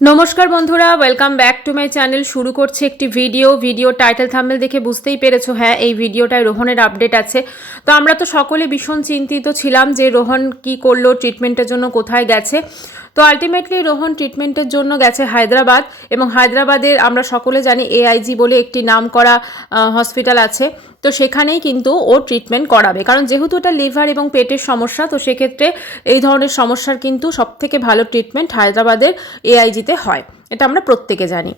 নমস্কার বন্ধুরা, welcome back to my channel. শুরু করছে একটি ভিডিও টাইটেল থাম্বনেল দেখে বুঝতেই পেরেছো, হ্যাঁ এই ভিডিওটায় রোহনের আপডেট আছে। তো আমরা তো সকলে ভীষণ চিন্তিত ছিলাম যে রোহন কি করলো, ট্রিটমেন্টের জন্য কোথায় গেছে। তো আলটিমেটলি রোহন ট্রিটমেন্টের জন্য গেছে হায়দ্রাবাদ, এবং হায়দ্রাবাদের আমরা সকলে জানি AIG বলে একটি নামকরা হসপিটাল আছে। তো সেখানেই কিন্তু ও ট্রিটমেন্ট করাবে, কারণ যেহেতু এটা লিভার এবং পেটের সমস্যা, তো সেক্ষেত্রে এই ধরনের সমস্যার কিন্তু সবথেকে ভালো ট্রিটমেন্ট হায়দ্রাবাদের AIGতে হয়, এটা আমরা প্রত্যেকে জানি।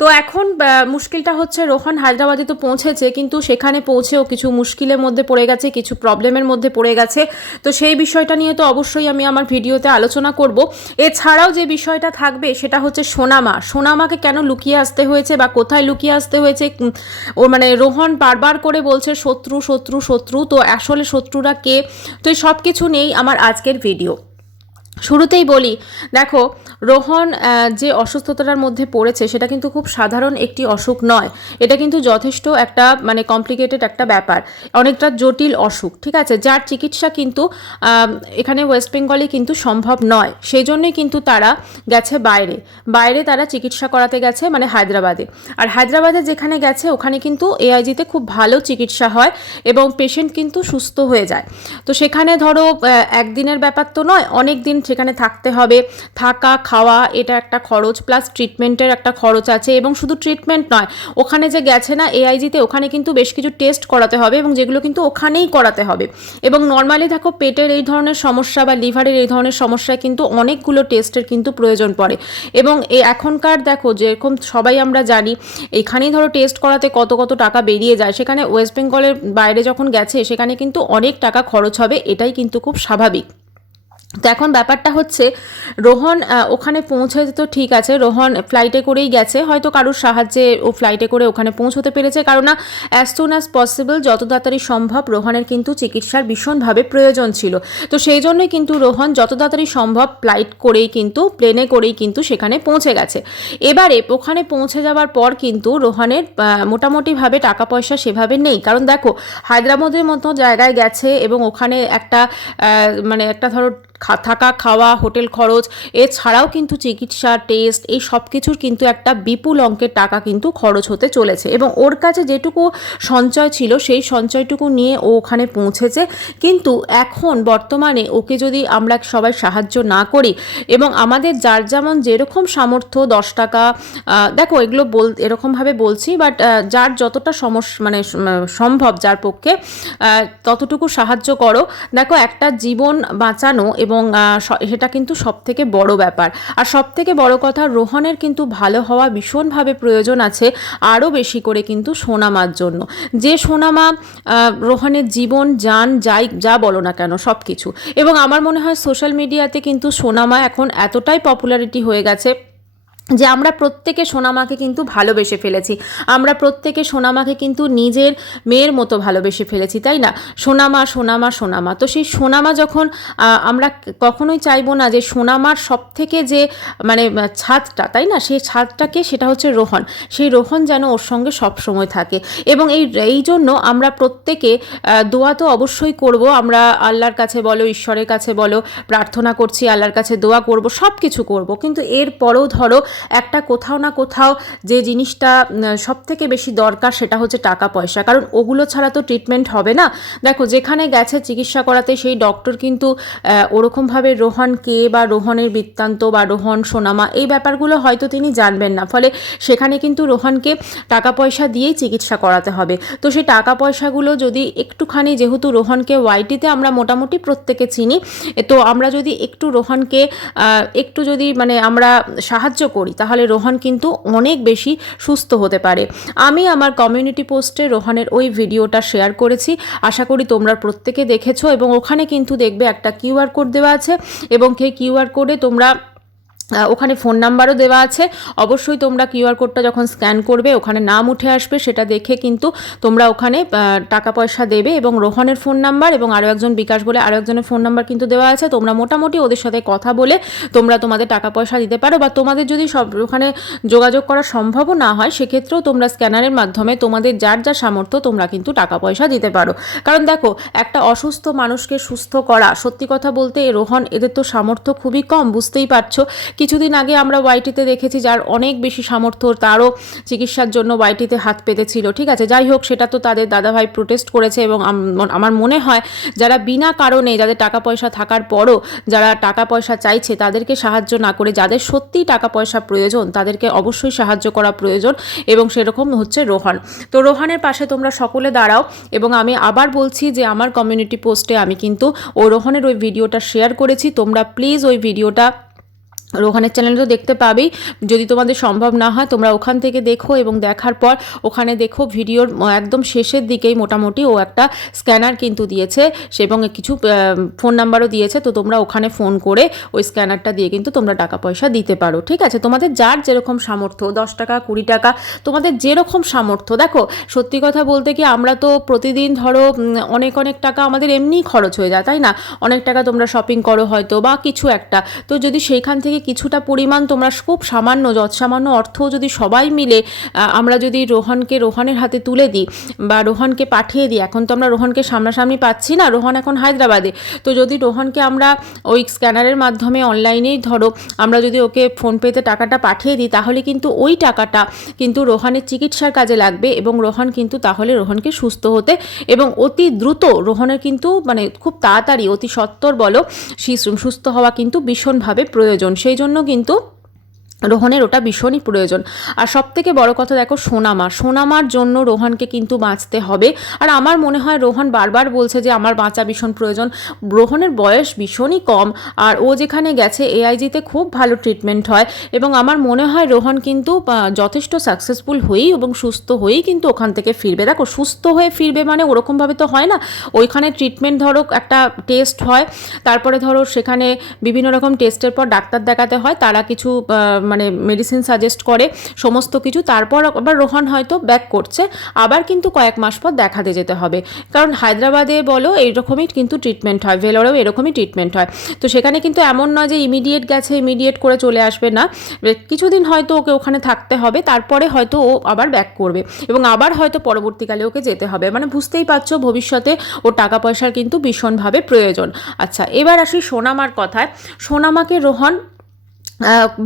তো এখন মুশকিলটা হচ্ছে রোহন হায়দ্রাবাদে তো পৌঁছেছে, কিন্তু সেখানে পৌঁছেও কিছু মুশকিলের মধ্যে পড়ে গেছে, কিছু প্রবলেমের মধ্যে পড়ে গেছে। তো সেই বিষয়টা নিয়ে তো অবশ্যই আমি আমার ভিডিওতে আলোচনা করব। এছাড়াও যে বিষয়টা থাকবে সেটা হচ্ছে সোনামাকে কেন লুকিয়ে আসতে হয়েছে বা কোথায় লুকিয়ে আসতে হয়েছে। ও মানে রোহন বারবার করে বলছে শত্রু শত্রু শত্রু, তো আসলে শত্রুরা কে, তো এই সব কিছু নেই আমার আজকের ভিডিও। শুরুতেই বলি, দেখো রোহন যে অসুস্থতার মধ্যে পড়েছে সেটা কিন্তু খুব সাধারণ একটি অসুখ নয়, এটা কিন্তু যথেষ্ট একটা কমপ্লিকেটেড একটা ব্যাপার, অনেকটা জটিল অসুখ, ঠিক আছে, যার চিকিৎসা কিন্তু এখানে ওয়েস্ট বেঙ্গলে কিন্তু সম্ভব নয়। সেই জন্যই কিন্তু তারা গেছে বাইরে তারা চিকিৎসা করাতে গেছে, হায়দ্রাবাদে। আর হায়দ্রাবাদে যেখানে গেছে ওখানে কিন্তু AIGতে খুব ভালো চিকিৎসা হয় এবং পেশেন্ট কিন্তু সুস্থ হয়ে যায়। তো সেখানে ধরো একদিনের ব্যাপার তো নয়, অনেক দিন সেখানে থাকতে হবে, থাকা খাওয়া এটা একটা খরচ, প্লাস ট্রিটমেন্টের একটা খরচ আছে। এবং শুধু ট্রিটমেন্ট নয়, ওখানে যে গেছে না AIGতে, ওখানে কিন্তু বেশ কিছু টেস্ট করাতে হবে এবং যেগুলো কিন্তু ওখানেই করাতে হবে। এবং নর্মালি দেখো পেটের এই ধরনের সমস্যা বা লিভারের এই ধরনের সমস্যায় কিন্তু অনেকগুলো টেস্টের কিন্তু প্রয়োজন পড়ে। এবং এখনকার দেখো যেরকম সবাই আমরা জানি, এখানেই ধরো টেস্ট করাতে কত কত টাকা বেরিয়ে যায়, সেখানে ওয়েস্ট বেঙ্গলের বাইরে যখন গেছে সেখানে কিন্তু অনেক টাকা খরচ হবে, এটাই কিন্তু খুব স্বাভাবিক। তো এখন ব্যাপারটা হচ্ছে রোহন ওখানে পৌঁছে তো ঠিক আছে, রোহন ফ্লাইটে করেই গেছে, হয়তো কারোর সাহায্যে ও ফ্লাইটে করে ওখানে পৌঁছতে পেরেছে, কারণ না অ্যাজ সুন অ্যাজ পসিবল, যত তাড়াতাড়ি সম্ভব রোহনের কিন্তু চিকিৎসার ভীষণভাবে প্রয়োজন ছিল। তো সেই জন্যই কিন্তু রোহন যত তাড়াতাড়ি সম্ভব প্লেনে করেই কিন্তু সেখানে পৌঁছে গেছে। এবারে ওখানে পৌঁছে যাওয়ার পর কিন্তু রোহনের মোটামুটিভাবে টাকা পয়সা সেভাবে নেই, কারণ দেখো হায়দ্রাবাদের মতো জায়গায় গেছে এবং ওখানে একটা ধরো থাকা খাওয়া হোটেল খরচ, এছাড়াও কিন্তু চিকিৎসা টেস্ট এই সব কিছুর কিন্তু একটা বিপুল অঙ্কের টাকা কিন্তু খরচ হতে চলেছে। এবং ওর কাছে যেটুকু সঞ্চয় ছিল সেই সঞ্চয়টুকু নিয়ে ও ওখানে পৌঁছেছে। কিন্তু এখন বর্তমানে ওকে যদি আমরা সবাই সাহায্য না করি, এবং আমাদের যার যেমন যেরকম সামর্থ্য 10 টাকা, দেখো এগুলো এরকমভাবে বলছি, বাট যার যতটা সম্ভব যার পক্ষে ততটুকু সাহায্য করো। দেখো একটা জীবন বাঁচানো এবং সেটা কিন্তু সবথেকে বড় ব্যাপার। আর সবথেকে বড় কথা, রোহনের কিন্তু ভালো হওয়া ভীষণভাবে প্রয়োজন আছে, আরও বেশি করে কিন্তু সোনামার জন্য। যে সোনামা রোহনের জীবন জান যা বলো না কেন সব কিছু। এবং আমার মনে হয় সোশ্যাল মিডিয়াতে কিন্তু সোনামা এখন এতটাই পপুলারিটি হয়ে গেছে যে আমরা প্রত্যেকে সোনামাকে কিন্তু ভালোবেসে ফেলেছি, আমরা প্রত্যেকে সোনামাকে কিন্তু নিজের মেয়ের মতো ভালোবেসে ফেলেছি, তাই না? সোনামা সোনামা সোনামা, তো সেই সোনামা যখন আমরা কখনোই চাইবো না যে সোনামার সব থেকে যে ছাদটা, তাই না, সেই ছাদটাকে সেটা হচ্ছে রোহন, সেই রোহন যেন ওর সঙ্গে সব সময় থাকে। এবং এই জন্য আমরা প্রত্যেকে দোয়া তো অবশ্যই করব, আমরা আল্লাহর কাছে বলো, ঈশ্বরের কাছে বলো, প্রার্থনা করছি, আল্লাহর কাছে দোয়া করব, সব কিছু করব, কিন্তু এরপরেও ধরো একটা কোথাও না কোথাও যে জিনিসটা সব থেকে বেশি দরকার সেটা হচ্ছে টাকা পয়সা, কারণ ওগুলো ছাড়া তো ট্রিটমেন্ট হবে না। দেখো যেখানে গেছে চিকিৎসা করাতে সেই ডক্টর কিন্তু ওরকমভাবে রোহন কে বা রোহনের বৃত্তান্ত বা রোহন সোনামা এই ব্যাপারগুলো হয়তো তিনি জানবেন না, ফলে সেখানে কিন্তু রোহনকে টাকা পয়সা দিয়েই চিকিৎসা করাতে হবে। তো সেই টাকা পয়সাগুলো যদি একটুখানি, যেহেতু রোহনকে ওয়াইটিতে আমরা মোটামুটি প্রত্যেকে চিনি, তো আমরা যদি একটু রোহনকে একটু যদি আমরা সাহায্য করি, তাহলে রোহন কিন্তু অনেক বেশি সুস্থ হতে পারে। আমি আমার কমিউনিটি পোস্টে রোহনের ওই ভিডিওটা শেয়ার করেছি, আশা করি তোমরা প্রত্যেকে দেখেছো। এবং ওখানে কিন্তু দেখবে একটা QR কোড দেওয়া আছে, এবং সেই QR কোডে তোমরা ওখানে ফোন নাম্বারও দেওয়া আছে। অবশ্যই তোমরা QR কোডটা যখন স্ক্যান করবে ওখানে নাম উঠে আসবে, সেটা দেখে কিন্তু তোমরা ওখানে টাকা পয়সা দেবে। এবং রোহনের ফোন নাম্বার এবং আরও একজন বিকাশ বলে আরও একজনের ফোন নাম্বার কিন্তু দেওয়া আছে, তোমরা মোটামুটি ওদের সাথে কথা বলে তোমরা তোমাদের টাকা পয়সা দিতে পারো। বা তোমাদের যদি ওখানে যোগাযোগ করা সম্ভবও না হয়, সেক্ষেত্রেও তোমরা স্ক্যানারের মাধ্যমে তোমাদের যার যা সামর্থ্য তোমরা কিন্তু টাকা পয়সা দিতে পারো। কারণ দেখো একটা অসুস্থ মানুষকে সুস্থ করা, সত্যি কথা বলতে রোহন এদের তো সামর্থ্য খুবই কম, বুঝতেই পারছো, কিছুদিন আগে আমরা ওয়াইটিতে দেখেছি যার অনেক বেশি সামর্থ্য, তারও চিকিৎসার জন্য ওয়াইটিতে হাত পেতেছিল, ঠিক আছে। যাই হোক, সেটা তো তাদের দাদাভাই প্রোটেস্ট করেছে এবং আমার মনে হয় যারা বিনা কারণে, যাদের টাকা পয়সা থাকার পরও যারা টাকা পয়সা চাইছে তাদেরকে সাহায্য না করে যাদের সত্যিই টাকা পয়সা প্রয়োজন তাদেরকে অবশ্যই সাহায্য করা প্রয়োজন, এবং সেরকম হচ্ছে রোহন। তো রোহনের পাশে তোমরা সকলে দাঁড়াও, এবং আমি আবার বলছি যে আমার কমিউনিটি পোস্টে আমি কিন্তু রোহনের ওই ভিডিওটা শেয়ার করেছি। তোমরা প্লিজ ওই ভিডিওটা রোহনের চ্যানেলে তো দেখতে পাবেই, যদি তোমাদের সম্ভব না হয় তোমরা ওখান থেকে দেখো, এবং দেখার পর ওখানে দেখো ভিডিওর একদম শেষের দিকেই মোটামুটি ও একটা স্ক্যানার কিন্তু দিয়েছে, এবং কিছু ফোন নাম্বারও দিয়েছে। তো তোমরা ওখানে ফোন করে ওই স্ক্যানারটা দিয়ে কিন্তু তোমরা টাকা পয়সা দিতে পারো, ঠিক আছে। তোমাদের যার যেরকম সামর্থ্য, 10 টাকা 20 টাকা, তোমাদের যেরকম সামর্থ্য। দেখো, সত্যি কথা বলতে কি, আমরা তো প্রতিদিন ধরো অনেক অনেক টাকা আমাদের এমনিই খরচ হয়ে যায়, তাই না? অনেক টাকা তোমরা শপিং করো হয়তো, বা কিছু একটা, তো যদি সেইখান থেকে কিছুটা পরিমাণ তোমরা খুব সামান্য যৎসামান্য অর্থও যদি সবাই মিলে আমরা যদি রোহনের হাতে তুলে দিই বা রোহনকে পাঠিয়ে দিই। এখন তো আমরা রোহনকে সামনাসামনি পাচ্ছি না, রোহন এখন হায়দ্রাবাদে। তো যদি রোহনকে আমরা ওই স্ক্যানারের মাধ্যমে অনলাইনেই ধরো আমরা যদি ওকে ফোনপেতে টাকাটা পাঠিয়ে দিই, তাহলে কিন্তু ওই টাকাটা কিন্তু রোহনের চিকিৎসার কাজে লাগবে, এবং রোহন কিন্তু তাহলে রোহনকে সুস্থ হতে এবং অতি দ্রুত রোহনের কিন্তু মানে খুব তাড়াতাড়ি অতি সত্বর বলো সুস্থ হওয়া কিন্তু ভীষণভাবে প্রয়োজন। সেই জন্য কিন্তু রোহনের ওটা ভীষণই প্রয়োজন। আর সবথেকে বড় কথা দেখো, সোনামার জন্য রোহনকে কিন্তু বাঁচতে হবে। আর আমার মনে হয় রোহন বারবার বলছে যে আমার বাঁচা ভীষণ প্রয়োজন। রোহনের বয়স ভীষণই কম, আর ও যেখানে গেছে এআইজিতে খুব ভালো ট্রিটমেন্ট হয়, এবং আমার মনে হয় রোহন কিন্তু যথেষ্ট সাকসেসফুল হয়েই এবং সুস্থ হয়েই কিন্তু ওখান থেকে ফিরবে। দেখো, সুস্থ হয়ে ফিরবে মানে ওরকমভাবে তো হয় না। ওইখানে ট্রিটমেন্ট ধরো একটা টেস্ট হয়, তারপরে ধরো সেখানে বিভিন্ন রকম টেস্টের পর ডাক্তার দেখাতে হয়, তারা কিছু মানে মেডিসিন সাজেস্ট করে সমস্ত কিছু, তারপর আবার রোহন হয়তো ব্যাক করছে, আবার কিন্তু কয়েক মাস পর দেখাতে যেতে হবে। কারণ হায়দ্রাবাদে বলো এইরকমই কিন্তু ট্রিটমেন্ট হয়, ভেলোরেও এরকমই ট্রিটমেন্ট হয়। তো সেখানে কিন্তু এমন নয় যে ইমিডিয়েট গেছে ইমিডিয়েট করে চলে আসবে না, কিছুদিন হয়তো ওকে ওখানে থাকতে হবে, তারপরে হয়তো ও আবার ব্যাক করবে, এবং আবার হয়তো পরবর্তীকালে ওকে যেতে হবে। মানে বুঝতেই পারছো ভবিষ্যতে ওর টাকা পয়সার কিন্তু ভীষণভাবে প্রয়োজন। আচ্ছা, এবার আসি সোনামার কথায়। সোনামাকে রোহন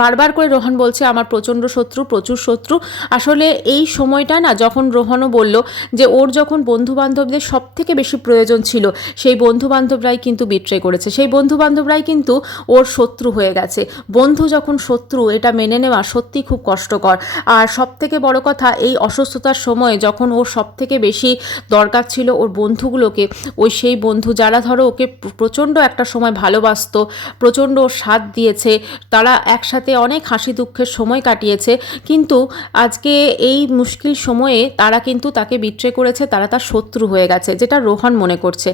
বারবার করে রোহন বলছে আমার প্রচণ্ড শত্রু, প্রচুর শত্রু। আসলে এই সময়টা না, যখন রোহনও বলল যে ওর যখন বন্ধুবান্ধবদের সব থেকে বেশি প্রয়োজন ছিল, সেই বন্ধুবান্ধবরাই কিন্তু বিট্রে করেছে, সেই বন্ধুবান্ধবরাই কিন্তু ওর শত্রু হয়ে গেছে। বন্ধু যখন শত্রু, এটা মেনে নেওয়া সত্যি খুব কষ্টকর। আর সব থেকে বড় কথা, এই অসুস্থতার সময় যখন ওর সব থেকে বেশি দরকার ছিল ওর বন্ধুগুলোকে, সেই বন্ধু যারা ধরো ওকে প্রচণ্ড একটা সময় ভালোবাসতো, প্রচণ্ড ওর সাথ দিয়েছে, তারা একসাথে অনেক হাসি দুঃখের সময় কাটিয়েছে, কিন্তু আজকে এই মুশকিল সময়ে তারা কিন্তু তাকে বিট্রে করেছে, তারা তার শত্রু হয়ে গেছে, যেটা রোহন মনে করছে।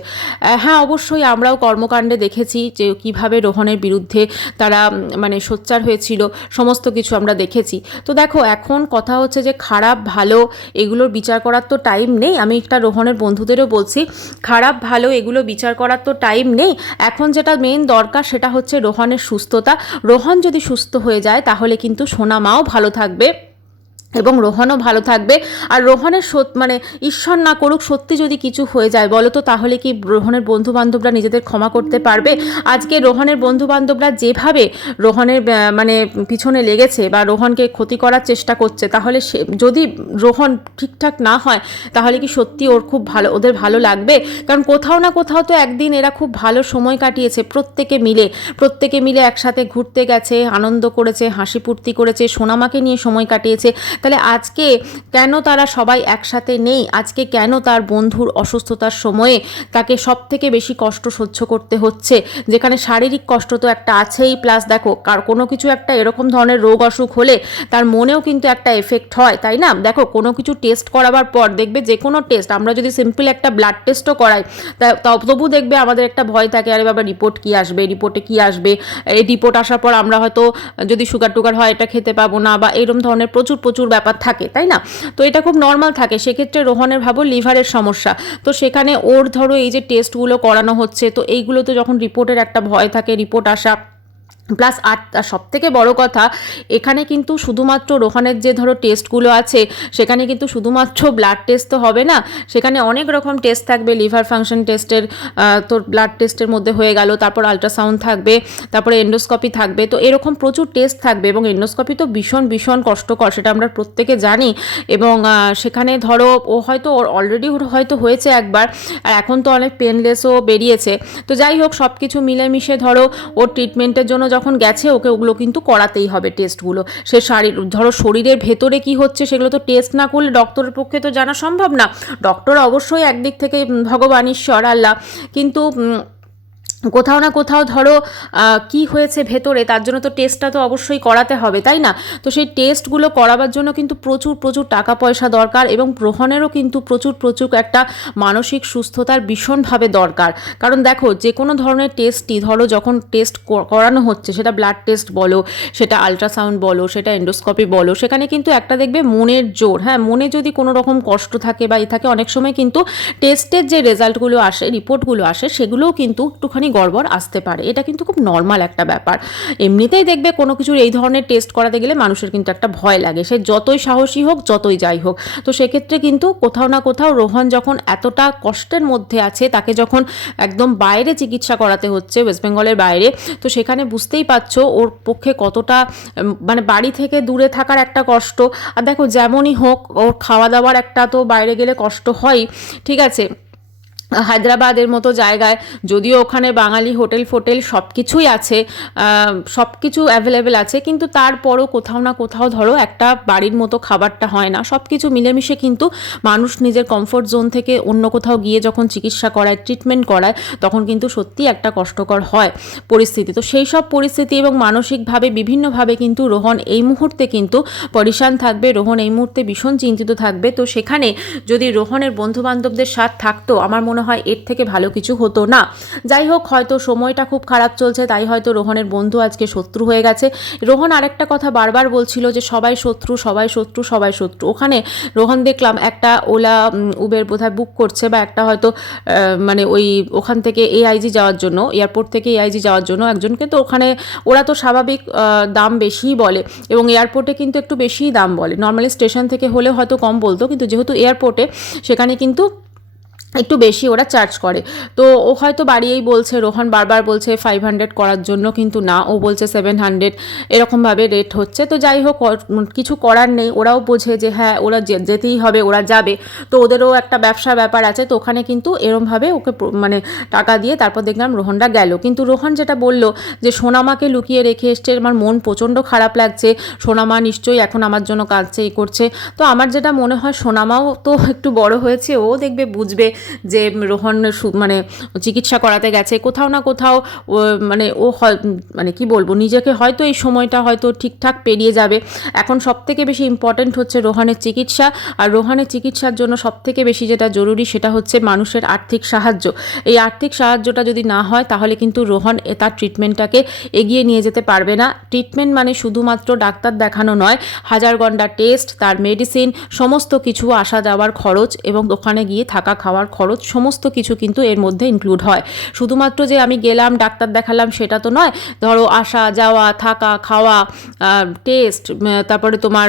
হ্যাঁ, অবশ্যই আমরাও কর্মকাণ্ডে দেখেছি যে কিভাবে রোহনের বিরুদ্ধে তারা মানে সোচ্চার হয়েছিল, সমস্ত কিছু আমরা দেখেছি। তো দেখো, এখন কথা হচ্ছে যে খারাপ ভালো এগুলোর বিচার করার তো টাইম নেই। আমি একটা রোহনের বন্ধুদেরও বলছি, খারাপ ভালো এগুলো বিচার করার তো টাইম নেই। এখন যেটা মেইন দরকার সেটা হচ্ছে রোহনের সুস্থতা। রোহন যদি সুস্থ হয়ে যায় তাহলে কিন্তু সোনামাও ভালো থাকবে এবং রোহনও ভালো থাকবে। আর রোহনের মানে ঈশ্বর না করুক সত্যি যদি কিছু হয়ে যায় বলো তো, তাহলে কি রোহনের বন্ধুবান্ধবরা নিজেদের ক্ষমা করতে পারবে? আজকে রোহনের বন্ধুবান্ধবরা যেভাবে রোহনের মানে পিছনে লেগেছে বা রোহনকে ক্ষতি করার চেষ্টা করছে, তাহলে যদি রোহন ঠিকঠাক না হয় তাহলে কি সত্যি ওদের ভালো লাগবে? কারণ কোথাও না কোথাও তো একদিন এরা খুব ভালো সময় কাটিয়েছে, প্রত্যেকে মিলে একসাথে ঘুরতে গেছে, আনন্দ করেছে, হাসি ফুর্তি করেছে, সোনামাকে নিয়ে সময় কাটিয়েছে। তাহলে আজকে কেন তারা সবাই একসাথে নেই? আজকে কেন তার বন্ধুর অসুস্থতার সময়ে তাকে সব থেকে বেশি কষ্ট সহ্য করতে হচ্ছে? যেখানে শারীরিক কষ্ট তো একটা আছেই, প্লাস দেখো কোনো কিছু একটা এরকম ধরনের রোগ অসুখ হলে তার মনেও কিন্তু একটা এফেক্ট হয়, তাই না? দেখো, কোনো কিছু টেস্ট করাবার পর দেখবে, যে কোনো টেস্ট আমরা যদি সিম্পল একটা ব্লাড টেস্টও করাই, তবু দেখবে আমাদের একটা ভয় থাকে, আরে বাবা রিপোর্ট কি আসবে, রিপোর্টে কি আসবে, এই রিপোর্ট আসার পর আমরা হয়তো যদি সুগার টুগার হয় এটা খেতে পাবো না, বা এরকম ধরনের প্রচুর ব্যাপার থাকে, তাই না? তো এটা খুব নর্মাল থাকে। সেক্ষেত্রে রোহনের ভাবো লিভারের সমস্যা, তো সেখানে ওর ধরো এই যে টেস্টগুলো করানো হচ্ছে, তো এইগুলো তো যখন রিপোর্টের একটা ভয় থাকে, রিপোর্ট আসা, প্লাস আর সব থেকে বড় কথা, এখানে কিন্তু শুধুমাত্র রোহানের যে ধরো টেস্টগুলো আছে সেখানে কিন্তু শুধুমাত্র ব্লাড টেস্ট তো হবে না, সেখানে অনেক রকম টেস্ট থাকবে। লিভার ফাংশন টেস্টের তোর ব্লাড টেস্টের মধ্যে হয়ে গেল, তারপর আল্ট্রাসাউন্ড থাকবে, তারপরে এন্ডোস্কোপি থাকবে। তো এরকম প্রচুর টেস্ট থাকবে এবং এন্ডোস্কোপি তো ভীষণ ভীষণ কষ্টকর, সেটা আমরা প্রত্যেকে জানি। এবং সেখানে ধরো ও হয়তো অলরেডি হয়তো হয়েছে একবার, আর এখন তো অনেক পেনলেসও বেরিয়েছে। তো যাই হোক, সব কিছু মিলেমিশে ধরো ওর ট্রিটমেন্টের জন্য যখন গেছে ওকে ওগুলো কিন্তু করাতেই হবে টেস্টগুলো। সে ধরো শরীরের ভেতরে কি হচ্ছে সেগুলো তো টেস্ট না করলে ডক্টরের পক্ষে তো জানা সম্ভব না। ডক্টর অবশ্যই একদিক থেকে ভগবান, ঈশ্বর, আল্লাহ, কিন্তু কোথাও না কোথাও ধরো কি হয়েছে ভেতরে তার জন্য তো টেস্টটা তো অবশ্যই করাতে হবে, তাই না? তো সেই টেস্টগুলো করাবার জন্য কিন্তু প্রচুর প্রচুর টাকা পয়সা দরকার, এবং গ্রহণেরও কিন্তু প্রচুর প্রচুর একটা মানসিক সুস্থতার ভীষণভাবে দরকার। কারণ দেখো, যে কোনো ধরনের টেস্টই ধরো যখন টেস্ট করানো হচ্ছে, সেটা ব্লাড টেস্ট বলো, সেটা আল্ট্রাসাউন্ড বলো, সেটা এন্ডোস্কোপি বলো, সেখানে কিন্তু একটা দেখবে মনের জোর, হ্যাঁ, মনে যদি কোনো রকম কষ্ট থাকে বা থাকে, অনেক সময় কিন্তু টেস্টের যে রেজাল্টগুলো আসে, রিপোর্টগুলো আসে, সেগুলোও কিন্তু একটুখানি গড়বড় আসতে পারে। এটা কিন্তু খুব নর্মাল একটা ব্যাপার। এমনিতেই দেখবে কোনো কিছুর এই ধরনের টেস্ট করাতে গেলে মানুষের কিন্তু একটা ভয় লাগে, সে যতই সাহসী হোক, যতই যাই হোক। তো সেক্ষেত্রে কিন্তু কোথাও না কোথাও রোহন যখন এতটা কষ্টের মধ্যে আছে, তাকে যখন একদম বাইরে চিকিৎসা করাতে হচ্ছে, ওয়েস্ট বেঙ্গলের বাইরে, তো সেখানে বুঝতেই পারছো ওর পক্ষে কতটা মানে বাড়ি থেকে দূরে থাকার একটা কষ্ট। আর দেখো, যেমনই হোক ওর খাওয়া দাওয়ার একটা তো বাইরে গেলে কষ্ট হয়, ঠিক আছে। হায়দ্রাবাদের মতো জায়গায় যদিও ওখানে বাঙালি হোটেল ফোটেল সব কিছুই আছে, সব কিছু অ্যাভেলেবেল আছে, কিন্তু তারপরও কোথাও না কোথাও ধরো একটা বাড়ির মতো খাবারটা হয় না। সব কিছু মিলেমিশে কিন্তু মানুষ নিজের কমফোর্ট জোন থেকে অন্য কোথাও গিয়ে যখন চিকিৎসা করায়, ট্রিটমেন্ট করায়, তখন কিন্তু সত্যিই একটা কষ্টকর হয় পরিস্থিতি। তো সেই সব পরিস্থিতি এবং মানসিকভাবে বিভিন্নভাবে কিন্তু রোহন এই মুহূর্তে কিন্তু পরিশান থাকবে, রোহন এই মুহূর্তে ভীষণ চিন্তিত থাকবে। তো সেখানে যদি রোহনের বন্ধুবান্ধবদের সাথ থাকতো, আমার মনে হয় এর থেকে ভালো কিছু হতো না। যাই হোক, হয়তো সময়টা খুব খারাপ চলছে, তাই হয়তো রোহনের বন্ধু আজকে শত্রু হয়ে গেছে। রোহন আরেকটা কথা বারবার বলছিল যে সবাই শত্রু, সবাই শত্রু, সবাই শত্রু। ওখানে রোহন দেখলাম একটা ওলা উবের বোধহয় বুক করছে, বা একটা হয়তো মানে ওই ওখান থেকে এআইজি যাওয়ার জন্য, এয়ারপোর্ট থেকে এআইজি যাওয়ার জন্য একজনকে। তো ওখানে ওরা তো স্বাভাবিক দাম বেশিই বলে, এবং এয়ারপোর্টে কিন্তু একটু বেশিই দাম বলে। নর্মালি স্টেশন থেকে হলে হয়তো কম বলতো, কিন্তু যেহেতু এয়ারপোর্টে, সেখানে কিন্তু একটু বেশি ওরা চার্জ করে। তো ও হয়তো বাড়িয়েই বলছে, রোহন বারবার বলছে 500 করার জন্য, কিন্তু না, ও বলছে 700, এরকমভাবে রেট হচ্ছে। তো যাই হোক, কিছু করার নেই, ওরাও বোঝে যে হ্যাঁ ওরা যেতেই হবে, ওরা যাবে। তো ওদেরও একটা ব্যবসা ব্যাপার আছে। তো ওখানে কিন্তু এরমভাবে ওকে মানে টাকা দিয়ে তারপর দেখলাম রোহনরা গেল। কিন্তু রোহন যেটা বললো যে সোনামাকে লুকিয়ে রেখে এসছে, আমার মন প্রচণ্ড খারাপ লাগছে, সোনামা নিশ্চয়ই এখন আমার জন্য কাঁদছে, এই করছে। তো আমার যেটা মনে হয়, সোনামাও তো একটু বড় হয়েছে, ও দেখবে বুঝবে যে রোহন মানে চিকিৎসা করাতে গেছে কোথাও না কোথাও, মানে ও মানে কি বলবো, নিজেকে হয়তো এই সময়টা হয়তো ঠিকঠাক পেরিয়ে যাবে। এখন সবথেকে বেশি ইম্পর্ট্যান্ট হচ্ছে রোহনের চিকিৎসা, আর রোহনের চিকিৎসার জন্য সবথেকে বেশি যেটা জরুরি সেটা হচ্ছে মানুষের আর্থিক সাহায্য। এই আর্থিক সাহায্যটা যদি না হয়, তাহলে কিন্তু রোহন তার ট্রিটমেন্টটাকে এগিয়ে নিয়ে যেতে পারবে না। ট্রিটমেন্ট মানে শুধুমাত্র ডাক্তার দেখানো নয়, হাজার ঘণ্টা টেস্ট, তার মেডিসিন, সমস্ত কিছু, আসা যাওয়ার খরচ এবং ওখানে গিয়ে থাকা খাওয়ার খরচ, সমস্ত কিছু কিন্তু এর মধ্যে ইনক্লুড হয়। শুধুমাত্র যে আমি গেলাম ডাক্তার দেখালাম সেটা তো নয়, ধরো আসা যাওয়া, থাকা খাওয়া, টেস্ট, তারপরে তোমার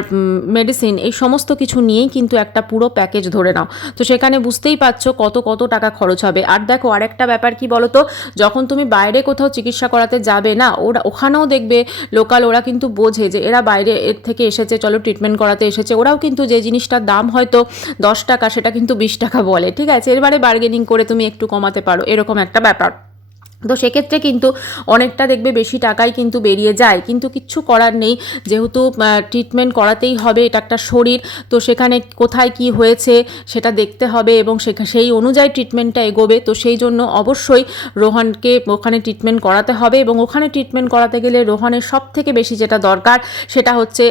মেডিসিন, এই সমস্ত কিছু নিয়েই কিন্তু একটা পুরো প্যাকেজ ধরে নাও। তো সেখানে বুঝতেই পারছো কত কত টাকা খরচ হবে। আর দেখো, আরেকটা ব্যাপার কি বলো তো, যখন তুমি বাইরে কোথাও চিকিৎসা করাতে যাবে না, ওখানেও দেখবে লোকাল ওরা কিন্তু বোঝে যে এরা বাইরে এর থেকে এসেছে, চলো ট্রিটমেন্ট করাতে এসেছে। ওরাও কিন্তু যে জিনিসটার দাম হয়তো 10 টাকা, সেটা কিন্তু 20 টাকা বলে, ঠিক আছে। এবারে বার্গেনিং করে তুমি একটু কমাতে পারো, এরকম একটা ব্যাপার। তো সেক্ষেত্রে কিন্তু অনেকটা দেখবে বেশি টাকাই কিন্তু বেরিয়ে যায়, কিন্তু কিচ্ছু করার নেই, যেহেতু ট্রিটমেন্ট করাতেই হবে, এটা একটা শরীর। তো সেখানে কোথায় কি হয়েছে সেটা দেখতে হবে, এবং সেই অনুযায়ী ট্রিটমেন্টটা এগোবে। তো সেই জন্য অবশ্যই রোহনকে ওখানে ট্রিটমেন্ট করাতে হবে, এবং ওখানে ট্রিটমেন্ট করাতে গেলে রোহনের সব থেকে বেশি যেটা দরকার সেটা হচ্ছে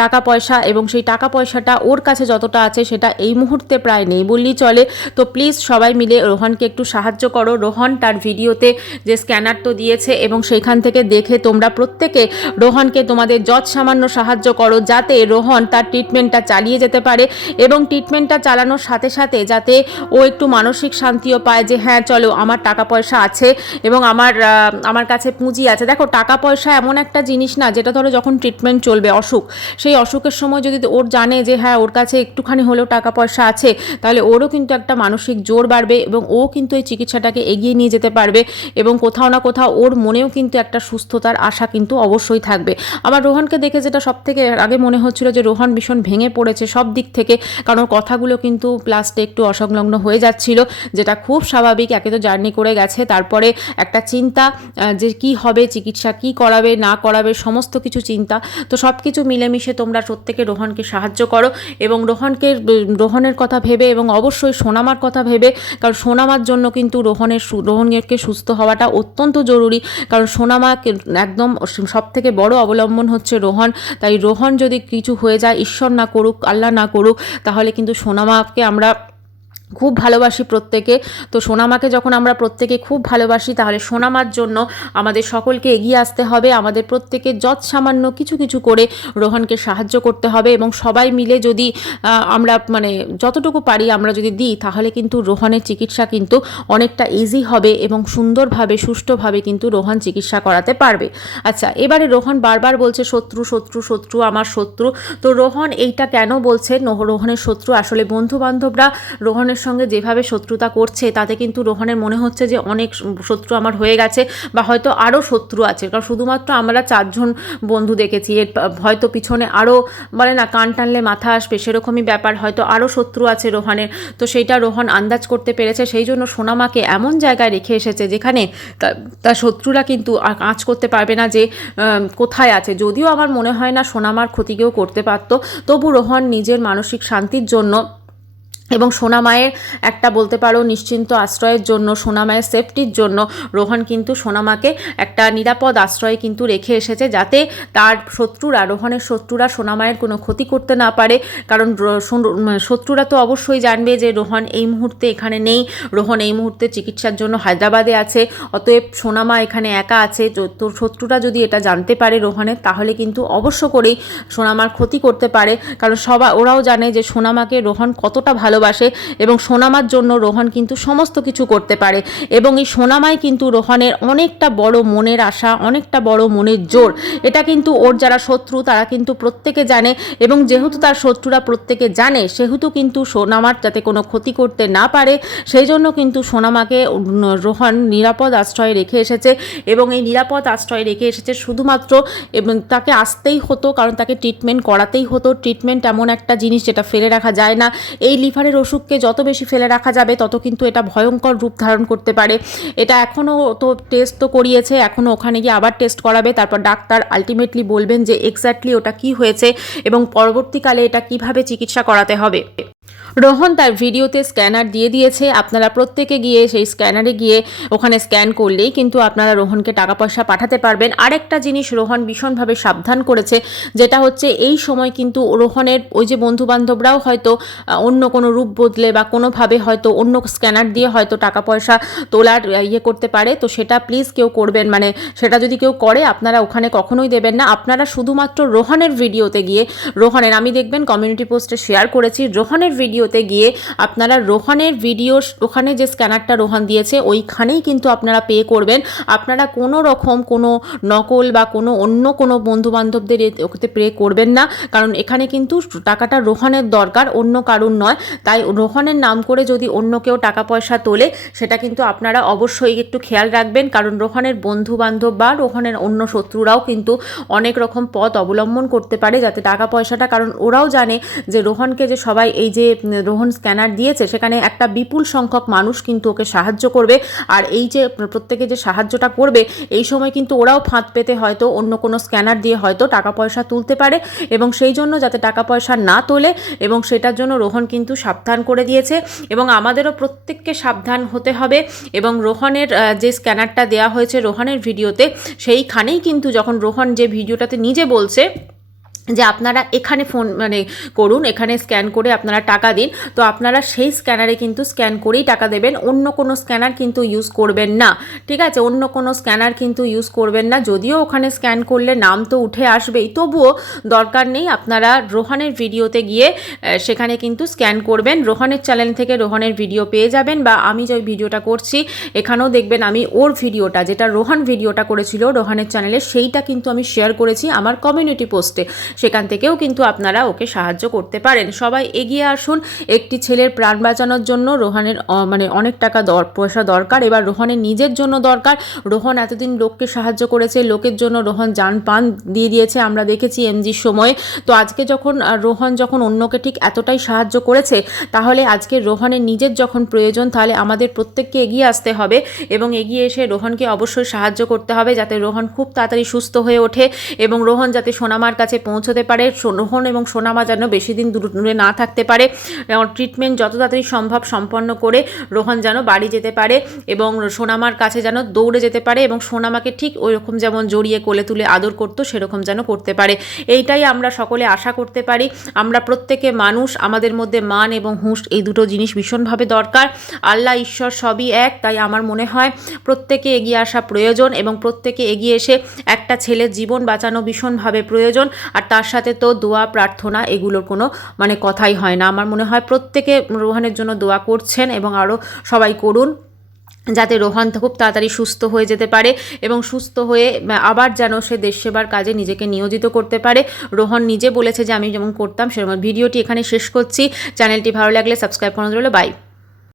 টাকা পয়সা, এবং সেই টাকা পয়সাটা ওর কাছে যতটা আছে সেটা এই মুহূর্তে প্রায় নেই বললেই চলে। তো প্লিজ সবাই মিলে রোহনকে একটু সাহায্য করো। রোহন তার ভিডিওতে যে স্ক্যানার তো দিয়েছে এবং সেইখান থেকে দেখে তোমরা প্রত্যেকে রোহনকে তোমাদের যৎ সামান্য সাহায্য করো, যাতে রোহন তার ট্রিটমেন্টটা চালিয়ে যেতে পারে এবং ট্রিটমেন্টটা চালানোর সাথে সাথে যাতে ও একটু মানসিক শান্তিও পায় যে হ্যাঁ চলো আমার টাকা পয়সা আছে এবং আমার কাছে পুঁজি আছে। দেখো, টাকা পয়সা এমন একটা জিনিস না যেটা ধরো যখন ট্রিটমেন্ট চলবে অসুখ, সেই অসুখের সময় যদি ওর জানে যে হ্যাঁ ওর কাছে একটুখানি হলেও টাকা পয়সা আছে, তাহলে ওরও কিন্তু একটা মানসিক জোর বাড়বে এবং ও কিন্তু এই চিকিৎসাটাকে এগিয়ে নিয়ে যেতে পারবে এবং কোথাও না কোথাও ওর মনেও কিন্তু একটা সুস্থতার আশা কিন্তু অবশ্যই থাকবে। আমার রোহনকে দেখে যেটা সব থেকে আগে মনে হচ্ছিল যে রোহন ভীষণ ভেঙে পড়েছে সব দিক থেকে, কারণ ওর কথাগুলো কিন্তু লাস্টে একটু অসংলগ্ন হয়ে যাচ্ছিল, যেটা খুব স্বাভাবিক। একে তো জার্নি করে গেছে, তারপরে একটা চিন্তা যে কি হবে, চিকিৎসা কি করাবে না করাবে, সমস্ত কিছু চিন্তা। তো সব কিছু মিলেমিশে তোমরা প্রত্যেকে রোহনকে সাহায্য করো এবং রোহনের কথা ভেবে এবং অবশ্যই সোনামার কথা ভেবে, কারণ সোনামার জন্য কিন্তু রোহনকে সুস্থ হওয়াটা অত্যন্ত জরুরি, কারণ সোনামা একদম সব থেকে বড় অবলম্বন হচ্ছে রোহন। তাই রোহন যদি কিছু হয়ে যায়, ঈশ্বর না করুক, আল্লাহ না করুক, তাহলে কিন্তু সোনামাকে আমরা খুব ভালোবাসি প্রত্যেকে। তো সোনামাকে যখন আমরা প্রত্যেকে খুব ভালোবাসি, তাহলে সোনামার জন্য আমাদের সকলকে এগিয়ে আসতে হবে, আমাদের প্রত্যেকে যৎ সামান্য কিছু কিছু করে রোহনকে সাহায্য করতে হবে এবং সবাই মিলে যদি আমরা যতটুকু পারি আমরা যদি দিই, তাহলে কিন্তু রোহনের চিকিৎসা কিন্তু অনেকটা ইজি হবে এবং সুন্দরভাবে সুষ্ঠুভাবে কিন্তু রোহন চিকিৎসা করাতে পারবে। আচ্ছা, এবারে রোহন বারবার বলছে শত্রু শত্রু শত্রু, আমার শত্রু। তো রোহন এইটা কেন বলছে রোহনের শত্রু? আসলে বন্ধু বান্ধবরা রোহনের সঙ্গে যেভাবে শত্রুতা করছে, তাতে কিন্তু রোহনের মনে হচ্ছে যে অনেক শত্রু আমার হয়ে গেছে বা হয়তো আরও শত্রু আছে, কারণ শুধুমাত্র আমরা 4 জন বন্ধু দেখেছি, এর হয়তো পিছনে আরও বলে না কান টানলে মাথা আসবে, সেরকমই ব্যাপার, হয়তো আরও শত্রু আছে রোহনের। তো সেইটা রোহন আন্দাজ করতে পেরেছে, সেই জন্য সোনামাকে এমন জায়গায় রেখে এসেছে যেখানে তার শত্রুরা কিন্তু আঁচ করতে পারবে না যে কোথায় আছে। যদিও আমার মনে হয় না সোনামার ক্ষতি কেউ করতে পারত, তবু রোহন নিজের মানসিক শান্তির জন্য এবং সোনামায়ের একটা বলতে পারো নিশ্চিন্ত আশ্রয়ের জন্য, সোনামায়ের সেফটির জন্য রোহন কিন্তু সোনামাকে একটা নিরাপদ আশ্রয়ে কিন্তু রেখে এসেছে, যাতে তার রোহনের শত্রুরা সোনামায়ের কোনো ক্ষতি করতে না পারে। কারণ শত্রুরা তো অবশ্যই জানবে যে রোহন এই মুহূর্তে এখানে নেই, রোহন এই মুহূর্তে চিকিৎসার জন্য হায়দ্রাবাদে আছে, অতএব সোনামা এখানে একা আছে। তো শত্রুরা যদি এটা জানতে পারে রোহনের, তাহলে কিন্তু অবশ্য করেই সোনামার ক্ষতি করতে পারে, কারণ ওরাও জানে যে সোনামাকে রোহন কতটা ভালোবাসে এবং সোনামার জন্য রোহন কিন্তু সমস্ত কিছু করতে পারে এবং এই সোনামাই কিন্তু রোহনের অনেকটা বড় মনের আশা, অনেকটা বড় মনের জোর। এটা কিন্তু ওর যারা শত্রু তারা কিন্তু প্রত্যেকে জানে এবং যেহেতু তার শত্রুরা প্রত্যেকে জানে, সেহেতু কিন্তু সোনামার যাতে কোনো ক্ষতি করতে না পারে, সেই জন্য কিন্তু সোনামাকে রোহন নিরাপদ আশ্রয়ে রেখে এসেছে এবং এই নিরাপদ আশ্রয়ে রেখে এসেছে শুধুমাত্র, এবং তাকে আসতেই হতো কারণ তাকে ট্রিটমেন্ট করাতেই হতো। ট্রিটমেন্ট এমন একটা জিনিস যেটা ফেলে রাখা যায় না, এই লিভারের অসুখকে যত বেশি ফেলে রাখা যাবে তত কিন্তু এটা ভয়ঙ্কর রূপ ধারণ করতে পারে। এটা এখনও তো টেস্ট তো করিয়েছে, এখনও ওখানে গিয়ে আবার টেস্ট করাবে, তারপর ডাক্তার আলটিমেটলি বলবেন যে এক্স্যাক্টলি ওটা কি হয়েছে এবং পরবর্তীকালে এটা কিভাবে চিকিৎসা করাতে হবে। রোহন তার ভিডিওতে স্ক্যানার দিয়ে দিয়েছে, আপনারা প্রত্যেকে গিয়ে সেই স্ক্যানারে গিয়ে ওখানে স্ক্যান করলেই কিন্তু আপনারা রোহনকে টাকা পয়সা পাঠাতে পারবেন। আরেকটা জিনিস রোহন ভীষণভাবে সাবধান করেছে, যেটা হচ্ছে এই সময় কিন্তু রোহনের ওই যে বন্ধুবান্ধবরাও হয়তো অন্য কোনো রূপ বদলে বা কোনোভাবে হয়তো অন্য স্ক্যানার দিয়ে হয়তো টাকা পয়সা তোলার করতে পারে। তো সেটা প্লিজ কেউ করবেন, সেটা যদি কেউ করে আপনারা ওখানে কখনোই দেবেন না। আপনারা শুধুমাত্র রোহনের ভিডিওতে গিয়ে, আমি দেখবেন কমিউনিটি পোস্টে শেয়ার করেছি, রোহনের ভিডিওতে গিয়ে আপনারা রোহনের ভিডিও, ওখানে যে স্ক্যানারটা রোহন দিয়েছে ওইখানেই কিন্তু আপনারা পে করবেন। আপনারা কোনো রকম কোনো নকল বা কোনো অন্য কোনো বন্ধুবান্ধবদের ওতে পে করবেন না, কারণ এখানে কিন্তু টাকাটা রোহনের দরকার, অন্য কারণ নয়। তাই রোহনের নাম করে যদি অন্য কেউ টাকা পয়সা তোলে, সেটা কিন্তু আপনারা অবশ্যই একটু খেয়াল রাখবেন, কারণ রোহনের বন্ধুবান্ধব বা রোহনের অন্য শত্রুরাও কিন্তু অনেক রকম পথ অবলম্বন করতে পারে যাতে টাকা পয়সাটা, কারণ ওরাও জানে যে রোহনকে যে সবাই এই যে রোহন স্ক্যানার দিয়েছে সেখানে একটা বিপুল সংখ্যক মানুষ কিন্তু ওকে সাহায্য করবে, আর এই যে প্রত্যেকে যে সাহায্যটা করবে এই সময় কিন্তু ওরাও ফাঁদ পেতে হয়তো অন্য কোনো স্ক্যানার দিয়ে হয়তো টাকা পয়সা তুলতে পারে, এবং সেই জন্য যাতে টাকা পয়সা না তোলে এবং সেটার জন্য রোহন কিন্তু সাবধান করে দিয়েছে এবং আমাদেরও প্রত্যেককে সাবধান হতে হবে। এবং রোহনের যে স্ক্যানারটা দেওয়া হয়েছে রোহনের ভিডিওতে, সেইখানেই কিন্তু যখন রোহন যে ভিডিওটাতে নিজে বলছে যে আপনারা এখানে ফোন করুন, এখানে স্ক্যান করে আপনারা টাকা দিন। তো আপনারা সেই স্ক্যানারে কিন্তু স্ক্যান করেই টাকা দেবেন, অন্য কোনো স্ক্যানার কিন্তু ইউজ করবেন না, ঠিক আছে? অন্য কোনো স্ক্যানার কিন্তু ইউজ করবেন না। যদিও ওখানে স্ক্যান করলে নাম তো উঠে আসবেই, তবুও দরকার নেই। আপনারা রোহানের ভিডিওতে গিয়ে সেখানে কিন্তু স্ক্যান করবেন। রোহানের চ্যানেল থেকে রোহানের ভিডিও পেয়ে যাবেন, বা আমি যে ভিডিওটা করছি এখানেও দেখবেন আমি ওর ভিডিওটা, যেটা রোহান ভিডিওটা করেছিল রোহানের চ্যানেলে, সেইটা কিন্তু আমি শেয়ার করেছি আমার কমিউনিটি পোস্টে। সেখান থেকেও কিন্তু আপনারা ওকে সাহায্য করতে পারেন। সবাই এগিয়ে আসুন, একটি ছেলের প্রাণ বাঁচানোর জন্য রোহানের অনেক টাকা পয়সা দরকার, এবার রোহানের নিজের জন্য দরকার। রোহন এতদিন লোককে সাহায্য করেছে, লোকের জন্য রোহন জান পান দিয়ে দিয়েছে, আমরা দেখেছি এমজির সময়ে। তো আজকে যখন রোহন যখন অন্যকে ঠিক এতটাই সাহায্য করেছে, তাহলে আজকে রোহনের নিজের যখন প্রয়োজন, তাহলে আমাদের প্রত্যেককে এগিয়ে আসতে হবে এবং এগিয়ে এসে রোহনকে অবশ্যই সাহায্য করতে হবে, যাতে রোহন খুব তাড়াতাড়ি সুস্থ হয়ে ওঠে এবং রোহন যাতে সোনামার কাছে পৌঁছতে পারে। রোহন এবং সোনামা যেন বেশি দিন দূরে না থাকতে পারে, ট্রিটমেন্ট যত তাড়াতাড়ি সম্ভব সম্পন্ন করে রোহন যেন বাড়ি যেতে পারে এবং সোনামার কাছে যেন দৌড়ে যেতে পারে এবং সোনামাকে ঠিক ওই রকম যেমন জড়িয়ে কোলে তুলে আদর করতো সেরকম যেন করতে পারে। এইটাই আমরা সকলে আশা করতে পারি। আমরা প্রত্যেকে মানুষ, আমাদের মধ্যে মান এবং হুঁশ এই দুটো জিনিস ভীষণভাবে দরকার। আল্লাহ ঈশ্বর সবই এক, তাই আমার মনে হয় প্রত্যেকে এগিয়ে আসা প্রয়োজন এবং প্রত্যেকে এগিয়ে এসে একটা ছেলের জীবন বাঁচানো ভীষণভাবে প্রয়োজন। আর তার সাথে তো দোয়া প্রার্থনা এগুলোর কোনো কথাই হয় না। আমার মনে হয় প্রত্যেকে রোহানের জন্য দোয়া করছেন এবং আরও সবাই করুন, যাতে রোহান খুব তাড়াতাড়ি সুস্থ হয়ে যেতে পারে এবং সুস্থ হয়ে আবার যেন সে দেশ সেবার কাজে নিজেকে নিয়োজিত করতে পারে। রোহন নিজে বলেছে যে আমি যেমন করতাম সেরকম। ভিডিওটি এখানে শেষ করছি। চ্যানেলটি ভালো লাগলে সাবস্ক্রাইব করানো রইল। বাই।